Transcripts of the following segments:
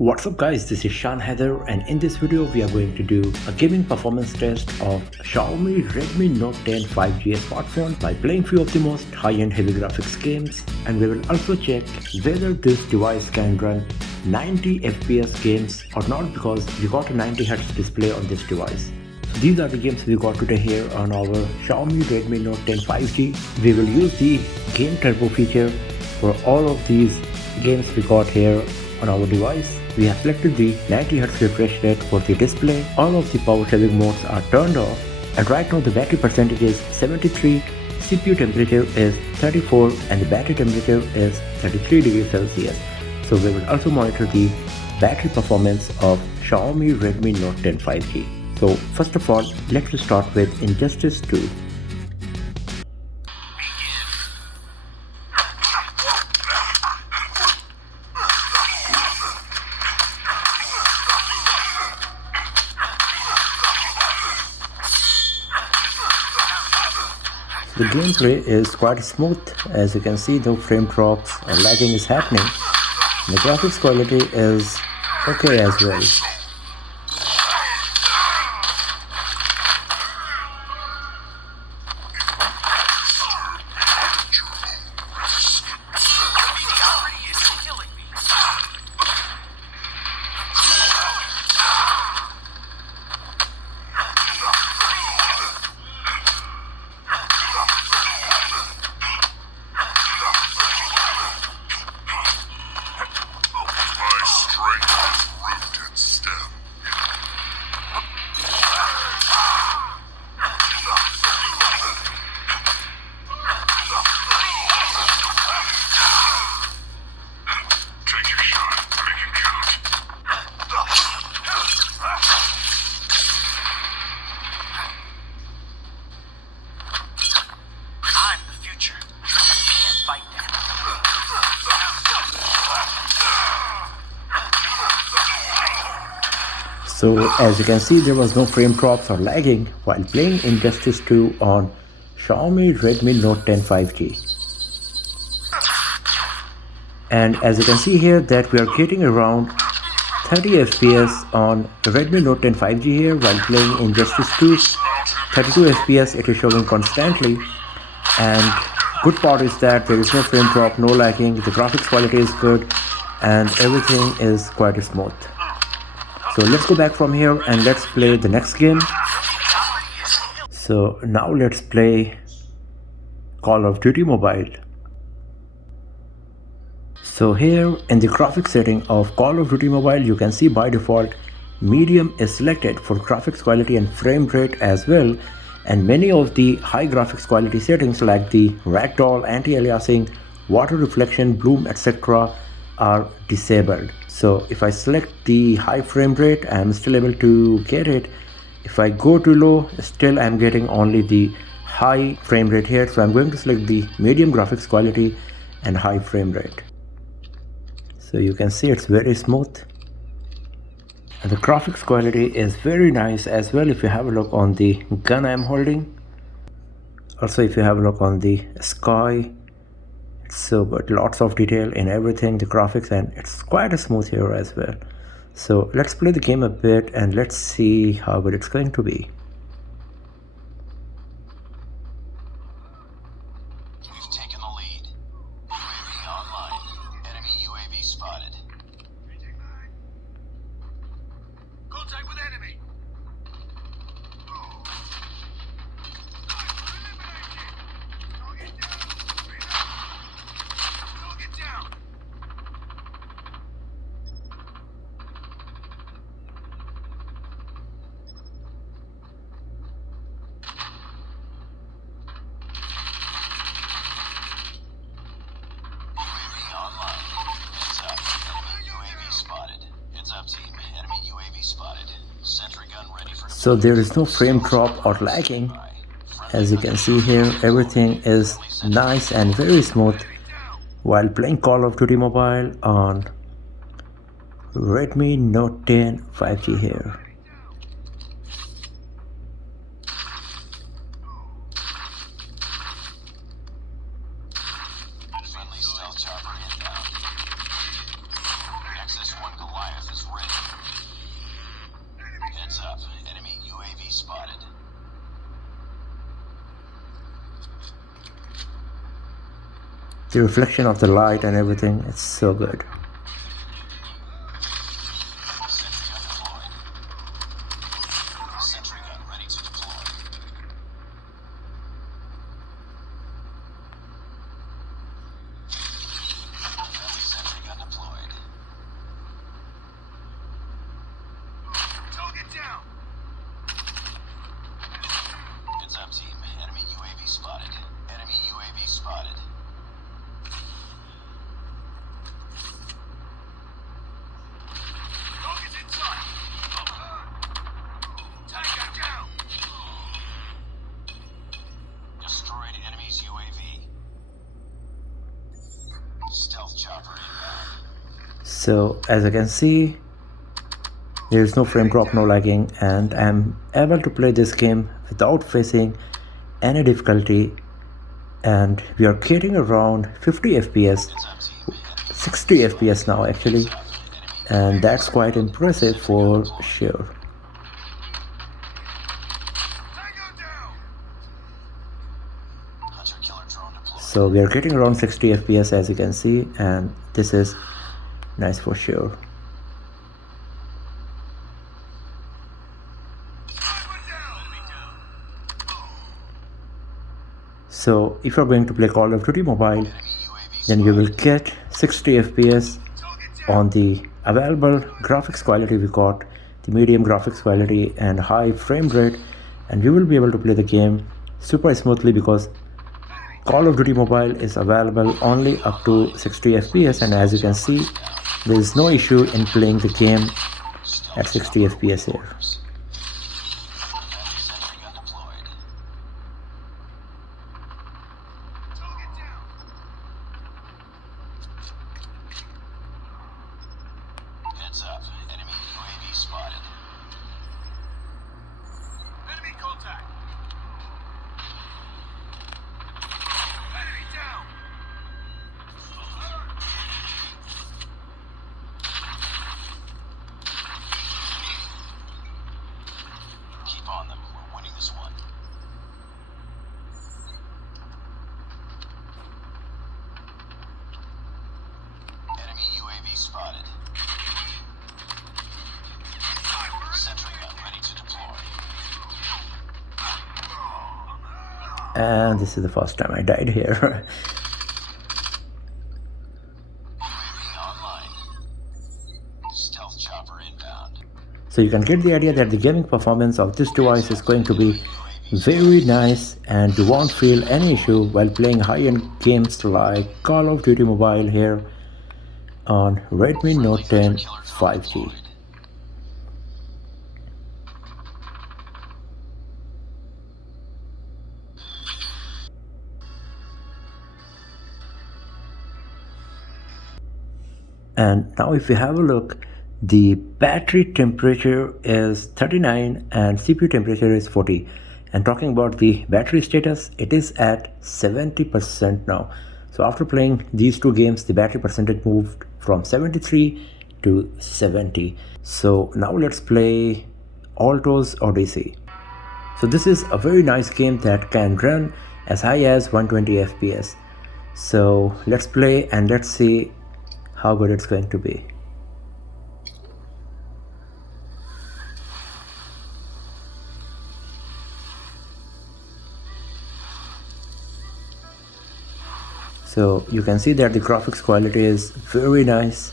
What's up guys, this is Shan Heather and in this video we are going to do a gaming performance test of Xiaomi Redmi Note 10 5G smartphone by playing few of the most high-end heavy graphics games, and we will also check whether this device can run 90 FPS games or not, because we got a 90Hz display on this device. So these are the games we got today here on our Xiaomi Redmi Note 10 5G. We will use the Game Turbo feature for all of these games we got here on our device. We have selected the 90Hz refresh rate for the display. All of the power saving modes are turned off, and right now the battery percentage is 73, CPU temperature is 34, and the battery temperature is 33 degrees Celsius. So we will also monitor the battery performance of Xiaomi Redmi Note 10 5G. So first of all, let's start with Injustice 2. The gameplay is quite smooth. As you can see, no frame drops or lagging is happening. The graphics quality is okay as well. So as you can see, there was no frame drops or lagging while playing Injustice 2 on Xiaomi Redmi Note 10 5G. And as you can see here that we are getting around 30 FPS on Redmi Note 10 5G here while playing Injustice 2. 32 FPS it is showing constantly, and good part is that there is no frame drop, no lagging, the graphics quality is good, and everything is quite smooth. So let's go back from here and let's play the next game. So now let's play Call of Duty Mobile. So here in the graphics setting of Call of Duty Mobile, you can see by default medium is selected for graphics quality and frame rate as well, and many of the high graphics quality settings like the ragdoll, anti-aliasing, water reflection, bloom, etc. are disabled. So if I select the high frame rate, I am still able to get it. If I go to low, still I am getting only the high frame rate here. So I'm going to select the medium graphics quality and high frame rate. So you can see it's very smooth. And the graphics quality is very nice as well if you have a look on the gun I am holding. Also if you have a look on the sky, so good, lots of detail in everything, the graphics, and it's quite smooth here as well. So let's play the game a bit and let's see how good it's going to be. We've taken the lead. UAV online. Enemy UAV spotted. Contact with enemy. So there is no frame drop or lagging. As you can see here, everything is nice and very smooth while playing Call of Duty Mobile on Redmi Note 10 5G here. Friendly stealth chopper inbound. Nexus 1 Goliath is The reflection of the light and everything, it's so good. Sentry gun ready to deploy. Friendly sentry gun deployed. Target down. Heads up, team. Enemy UAV spotted. Enemy UAV spotted. Target's inside. Tango down. Destroyed enemy's UAV. Stealth chopper inbound. So as you can see, there is no frame drop, no lagging, and I'm able to play this game without facing any difficulty, and we are getting around 50 FPS, 60 FPS now actually, and that's quite impressive for sure. So we are getting around 60 FPS as you can see, and this is nice for sure. So if you're going to play Call of Duty Mobile, then you will get 60 FPS on the available graphics quality. We got the medium graphics quality and high frame rate, and you will be able to play the game super smoothly because Call of Duty Mobile is available only up to 60 FPS, and as you can see, there is no issue in playing the game at 60 FPS here. Heads up, enemy UAV spotted. Enemy contact. Enemy down. Keep on them. We're winning this one. Enemy UAV spotted. Sentry gun ready to deploy. And this is the first time I died here. UAV online. Stealth chopper inbound. So you can get the idea that the gaming performance of this device is going to be very nice, and you won't feel any issue while playing high-end games like Call of Duty Mobile here on Redmi Note 10 5G. And now if you have a look, the battery temperature is 39 and CPU temperature is 40. And talking about the battery status, it is at 70% now. So after playing these two games, the battery percentage moved from 73 to 70. So now let's play Alto's Odyssey. So this is a very nice game that can run as high as 120 FPS. So let's play and let's see how good it's going to be. So you can see that the graphics quality is very nice.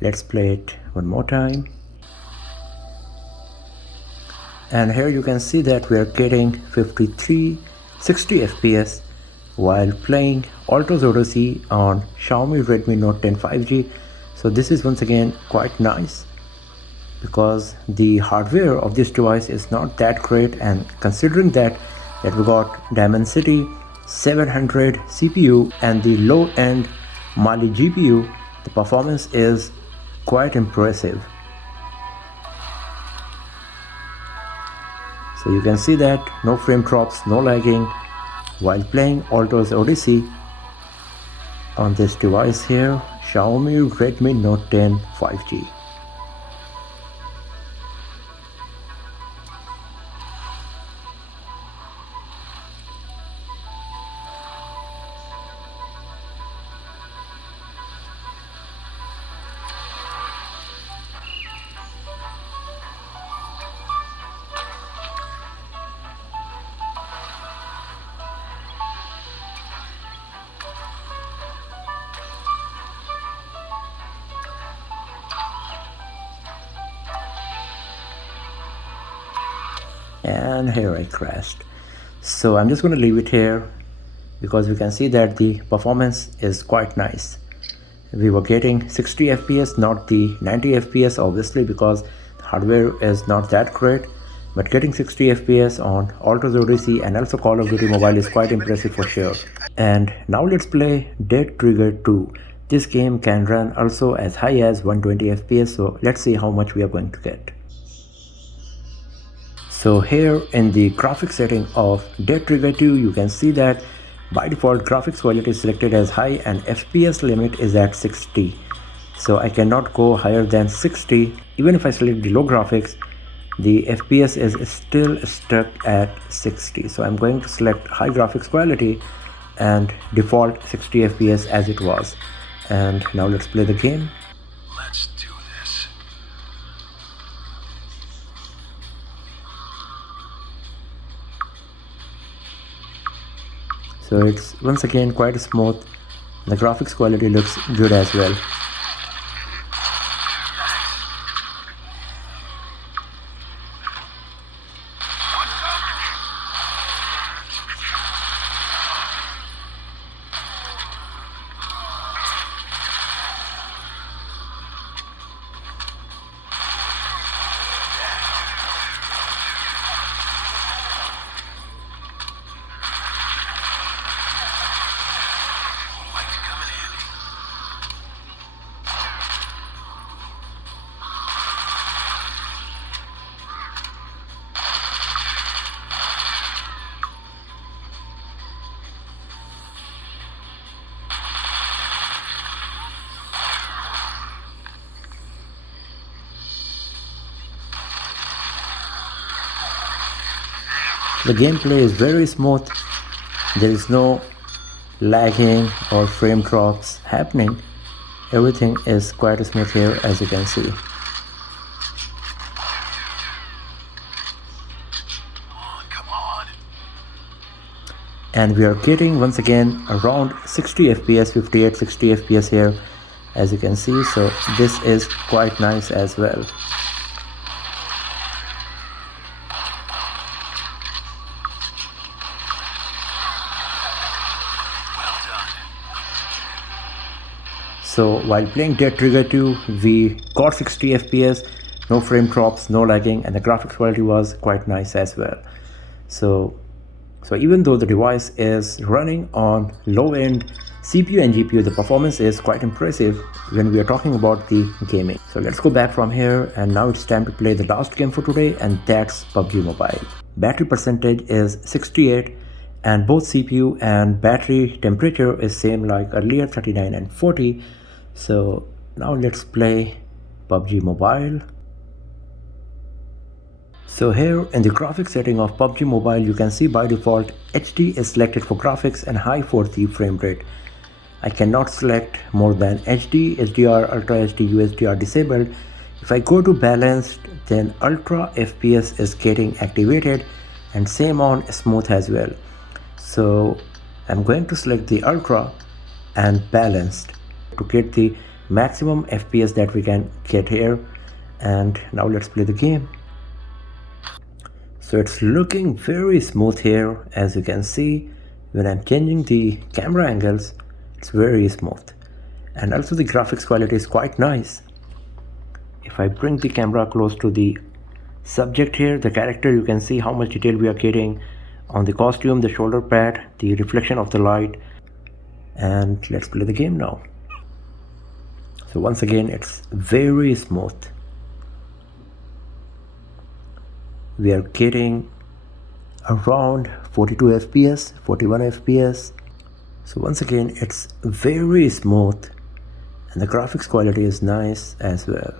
Let's play it one more time. And here you can see that we are getting 53 60 FPS while playing Alto's Odyssey on Xiaomi Redmi Note 10 5G. So this is once again quite nice because the hardware of this device is not that great, and considering that we got Dimensity 700 CPU and the low-end Mali GPU, The performance is quite impressive. So you can see that no frame drops, no lagging while playing Alto's Odyssey on this device here, Xiaomi Redmi Note 10 5G. And here I crashed. So I'm just going to leave it here because we can see that the performance is quite nice. We were getting 60 FPS, not the 90 FPS obviously because the hardware is not that great, but getting 60 FPS on Alto Odyssey and also Call of Duty Mobile is quite impressive for sure. And now let's play Dead Trigger 2. This game can run also as high as 120 FPS, so let's see how much we are going to get. So here in the graphics setting of Dead Trigger 2, you can see that by default graphics quality is selected as high and FPS limit is at 60. So I cannot go higher than 60. Even if I select the low graphics, the FPS is still stuck at 60. So I'm going to select high graphics quality and default 60 FPS as it was. And now let's play the game. Let's do this. So it's once again quite smooth. The graphics quality looks good as well. The gameplay is very smooth. There is no lagging or frame drops happening. Everything is quite smooth here, as you can see. Come on. And we are getting once again around 60 FPS, 58, 60 FPS here, as you can see. So this is quite nice as well. So while playing Dead Trigger 2, we got 60 FPS, no frame drops, no lagging, and the graphics quality was quite nice as well. So even though the device is running on low-end CPU and GPU, the performance is quite impressive when we are talking about the gaming. So let's go back from here, and now it's time to play the last game for today, and that's PUBG Mobile. Battery percentage is 68, and both CPU and battery temperature is same like earlier, 39 and 40. So now let's play PUBG Mobile. So here in the graphics setting of PUBG Mobile, you can see by default HD is selected for graphics and high for the frame rate. I cannot select more than HD, HDR, Ultra HD, UHD are disabled. If I go to balanced, then Ultra FPS is getting activated, and same on smooth as well. So I'm going to select the Ultra and balanced to get the maximum FPS that we can get here. And now let's play the game. So it's looking very smooth here, as you can see. When I'm changing the camera angles, it's very smooth, and also the graphics quality is quite nice. If I bring the camera close to the subject here, the character, you can see how much detail we are getting on the costume, the shoulder pad, the reflection of the light. And let's play the game now. So once again, it's very smooth. We are getting around 42 FPS, 41 FPS. So once again, it's very smooth and the graphics quality is nice as well.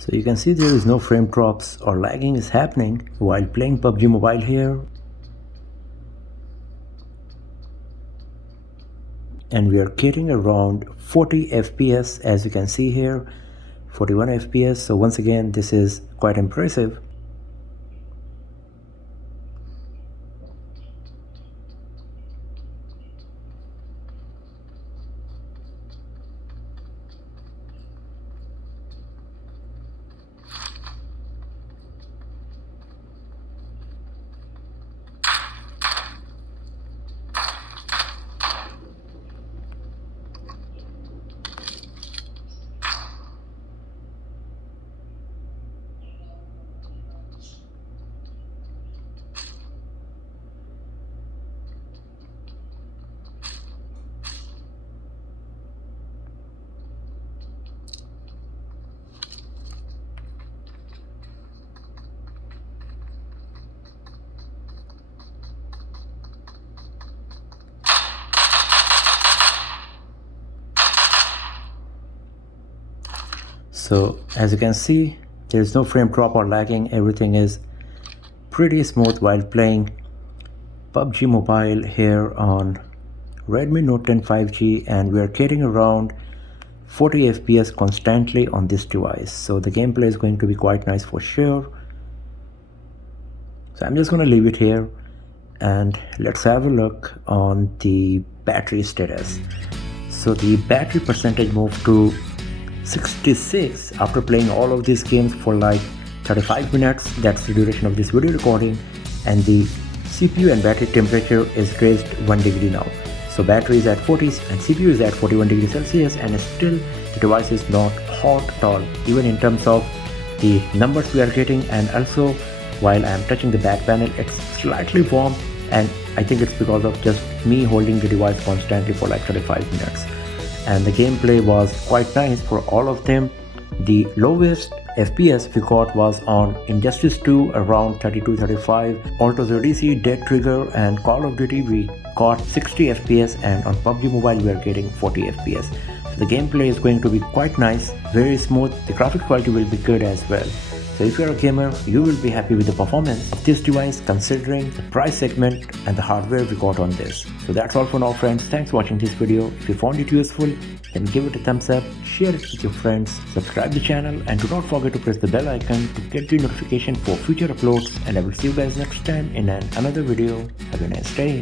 So you can see there is no frame drops or lagging is happening while playing PUBG Mobile here. And we are getting around 40 FPS as you can see here, 41 FPS. So once again, this is quite impressive. So as you can see, there is no frame drop or lagging. Everything is pretty smooth while playing PUBG Mobile here on Redmi Note 10 5G, and we are getting around 40 FPS constantly on this device. So the gameplay is going to be quite nice for sure. So I'm just going to leave it here and let's have a look on the battery status. So the battery percentage moved to 66 after playing all of these games for like 35 minutes. That's the duration of this video recording, and the CPU and battery temperature is raised 1 degree now. So battery is at 40 and CPU is at 41 degrees Celsius, and still the device is not hot at all, even in terms of the numbers we are getting. And also while I am touching the back panel, it's slightly warm, and I think it's because of just me holding the device constantly for like 35 minutes. And the gameplay was quite nice for all of them. The lowest FPS we got was on Injustice 2 around 32-35, Alto's Odyssey, Dead Trigger and Call of Duty we got 60 FPS, and on PUBG Mobile we are getting 40 FPS. So the gameplay is going to be quite nice, very smooth, the graphic quality will be good as well. So if you're a gamer, you will be happy with the performance of this device considering the price segment and the hardware we got on this. So that's all for now friends. Thanks for watching this video. If you found it useful, then give it a thumbs up, share it with your friends, subscribe the channel, and do not forget to press the bell icon to get the notification for future uploads. And I will see you guys next time in another video. Have a nice day.